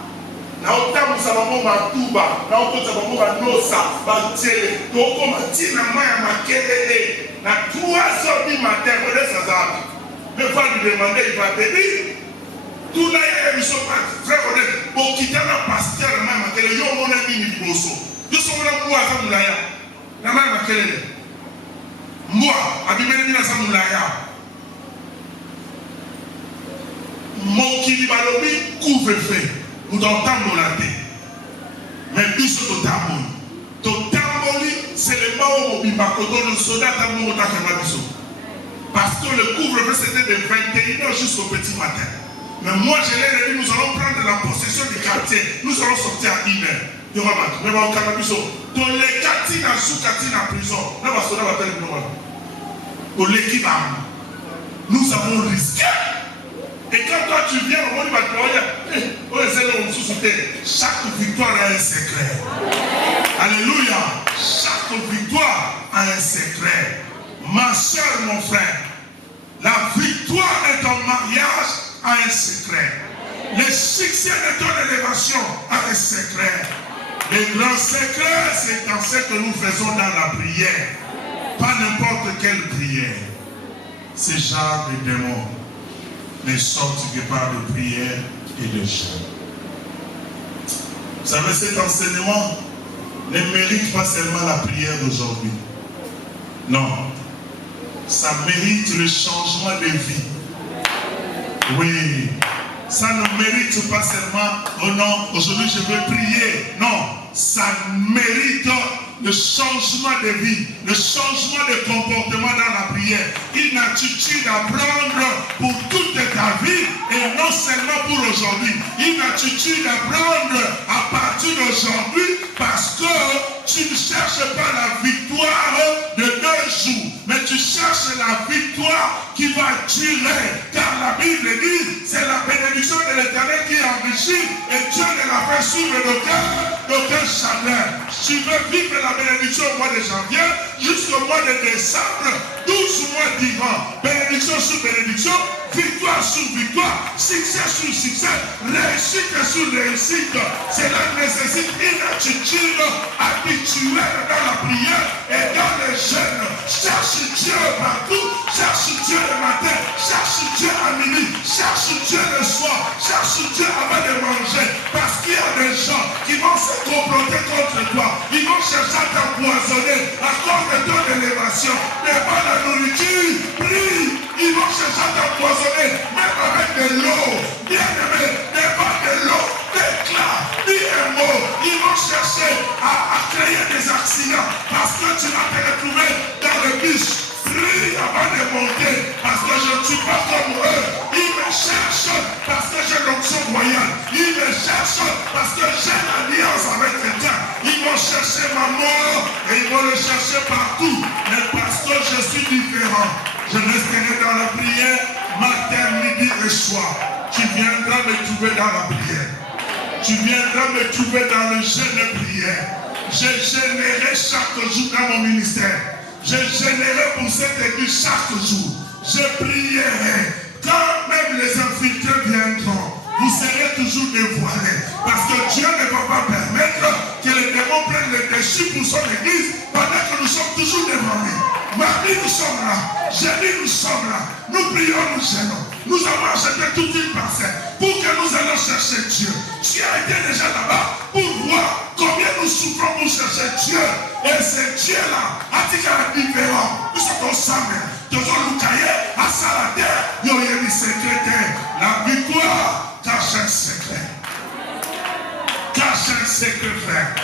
naotamu sababu matuba naoto sababu banosa batele toko matina maya makelele na 3h du matin on est sans arbre ne va lui demander il va te dire tout là il y a frère on est pour quitter la pasteur na maya makelele yo mona mini liboso yo somona kwa za mulaya na maya makelele moi abimeli mina za mulaya mokili balobi couvre-feu nous t'entendons mais biso totamboli c'est le mot au bibakoto le soldat tambo takema biso parce que le couvre-feu c'était de 21h jusqu'au petit matin mais moi je l'ai dit nous allons prendre la possession du quartier nous allons sortir à 1h il y aura pas mais on kama biso to les quartiers na soukati na prison na ba soldat ba tele no pour l'équipe nous avons risqué. Et quand toi tu viens, on va te dire, chaque victoire a un secret. Alléluia. Chaque victoire a un secret. Ma soeur, mon frère, la victoire de ton mariage a un secret. Le succès de ton élévation a un secret. Le grand secret, c'est dans ce que nous faisons dans la prière. Pas n'importe quelle prière. C'est genre de démons ne sortent que par de prière et de chant. Vous savez, cet enseignement ne mérite pas seulement la prière d'aujourd'hui. Non. Ça mérite le changement de vie. Oui. Ça ne mérite pas seulement, oh non, aujourd'hui je veux prier. Non. Ça mérite le changement de vie, le changement de comportement dans la prière, une attitude à prendre pour toute ta vie et non seulement pour aujourd'hui, une attitude à prendre à partir d'aujourd'hui parce que tu ne cherches pas la victoire de 2 jours, mais tu cherches la victoire qui va durer, car la Bible dit c'est la bénédiction de l'Éternel qui enrichit et Dieu ne la fait suivre d'aucun chagrin. Tu veux vivre la bénédiction au mois de janvier jusqu'au mois de décembre, 12 mois durant, bénédiction sur bénédiction, victoire sur victoire, succès sur succès, réussite sur réussite. Cela nécessite une attitude habituelle dans la prière et dans les jeûnes. Cherche Dieu partout, cherche Dieu le matin, cherche Dieu à midi, cherche Dieu le soir, cherche Dieu avant de manger, parce qu'il y a des gens qui vont se comploter contre toi. Ils vont chercher à t'empoisonner à cause de ton élévation. Mais pas la nourriture, prie. Ils vont chercher à t'empoisonner, même avec de l'eau. Bien aimé, n'est pas de l'eau, d'éclat, ni un mot. Ils vont chercher à créer des accidents parce que tu vas te retrouver dans le bus. Prie avant de monter parce que je ne suis pas comme eux. Ils me cherchent parce que j'ai l'onction royale. Ils me cherchent parce que j'ai l'alliance avec quelqu'un. Ils vont chercher ma mort et ils vont le chercher partout. Mais parce que je suis différent, je resterai dans la prière matin, midi et soir. Tu viendras me trouver dans la prière. Tu viendras me trouver dans le jeûne de prière. Je gênerai chaque jour dans mon ministère. Je gênerai pour cette église chaque jour. Je prierai. Quand même les infiltrés viendront, vous serez toujours dévoilés. Parce que Dieu ne va pas permettre que les démons prennent le dessus pour son église pendant que nous sommes toujours devant lui. Mardi, nous sommes là. Jeudi, nous sommes là. Nous prions, nous gênons. Nous avons acheté toute une parcelle pour que nous allions chercher Dieu. Tu as été déjà là-bas pour voir combien nous souffrons pour chercher Dieu. Et c'est Dieu-là, à dire la différence. Nous sommes ensemble. Nous sommes à Salade. Il y a des secrétaires. La victoire cache un secret. Cache un secret, frère.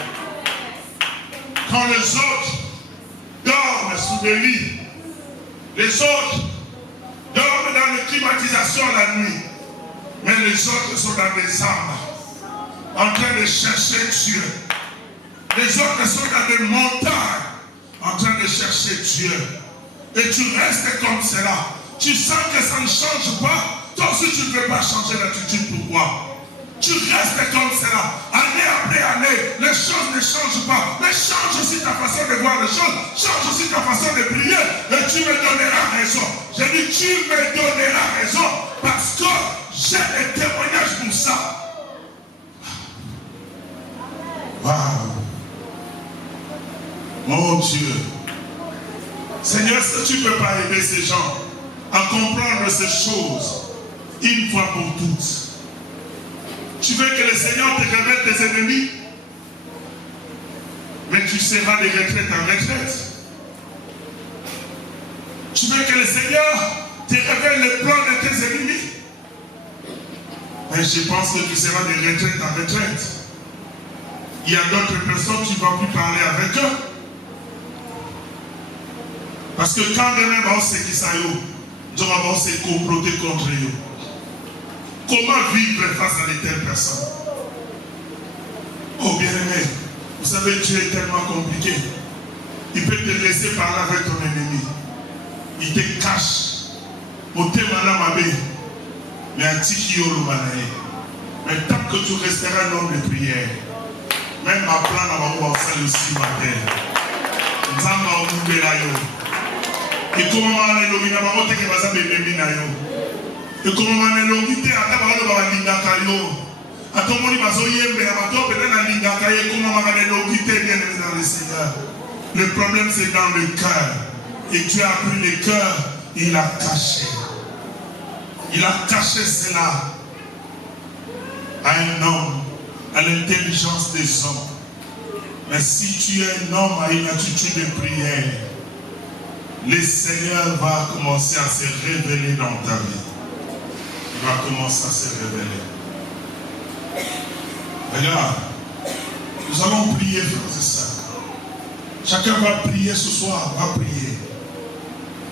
Quand les autres dorment sous des lits, les autres dorment dans les climatisations la nuit, mais les autres sont dans des arbres, en train de chercher Dieu. Les autres sont dans des montagnes, en train de chercher Dieu. Et tu restes comme cela. Tu sens que ça ne change pas. Toi aussi, tu ne veux pas changer l'attitude. Pourquoi? Tu restes comme cela. Année après année, les choses ne changent pas. Mais change aussi ta façon de voir les choses. Change aussi ta façon de prier. Et tu me donneras raison. J'ai dit, tu me donneras raison. Parce que j'ai des témoignages pour ça. Waouh. Mon Dieu. Seigneur, est-ce que tu ne peux pas aider ces gens à comprendre ces choses une fois pour toutes? Tu veux que le Seigneur te révèle tes ennemis, mais tu seras de retraite en retraite. Tu veux que le Seigneur te révèle le plan de tes ennemis, mais je pense que tu seras de retraite en retraite. Il y a d'autres personnes qui ne vont plus parler avec eux. Parce que quand demain on sait qui ça y est, on va se comploter contre eux. Comment vivre face à de telles personnes? Oh bien-aimé, vous savez, Dieu est tellement compliqué. Il peut te laisser parler avec ton ennemi. Il te cache. Mais tant que tu resteras un homme de prière, même ma plan va vous faire aussi ma terre. Et comment on est lobby, on va voter que va s'appeler Minayo. Et comment on est lobby, à ta parole, on va linda kayo. À ton moni, ma soye, mais à ma tour, peut-être la linda kayo, comment on va aller lobby, bien dans le Seigneur. Le problème, c'est dans le cœur. Et tu as pris le cœur, il a caché. Il a caché cela à un homme, à l'intelligence des hommes. Mais si tu es un homme à une attitude de prière, le Seigneur va commencer à se révéler dans ta vie. Il va commencer à se révéler. Regarde, nous allons prier, frères et sœurs. Chacun va prier ce soir, va prier.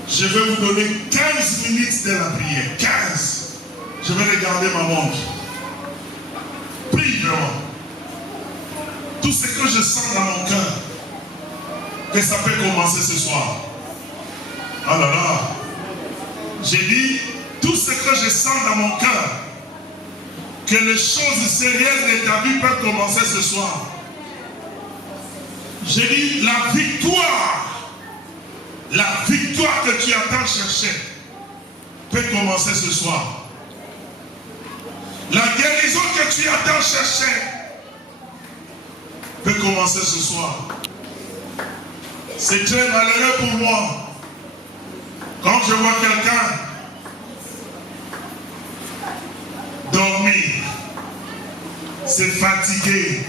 Je vais vous donner 15 minutes de la prière. 15. Je vais regarder ma montre. Prie vraiment. Tout ce que je sens dans mon cœur, que ça peut commencer ce soir. Oh là là. J'ai dit, tout ce que je sens dans mon cœur, que les choses sérieuses de ta vie peuvent commencer ce soir. J'ai dit, la victoire que tu attends chercher peut commencer ce soir. La guérison que tu attends chercher peut commencer ce soir. C'est très malheureux pour moi quand je vois quelqu'un dormir, se fatiguer,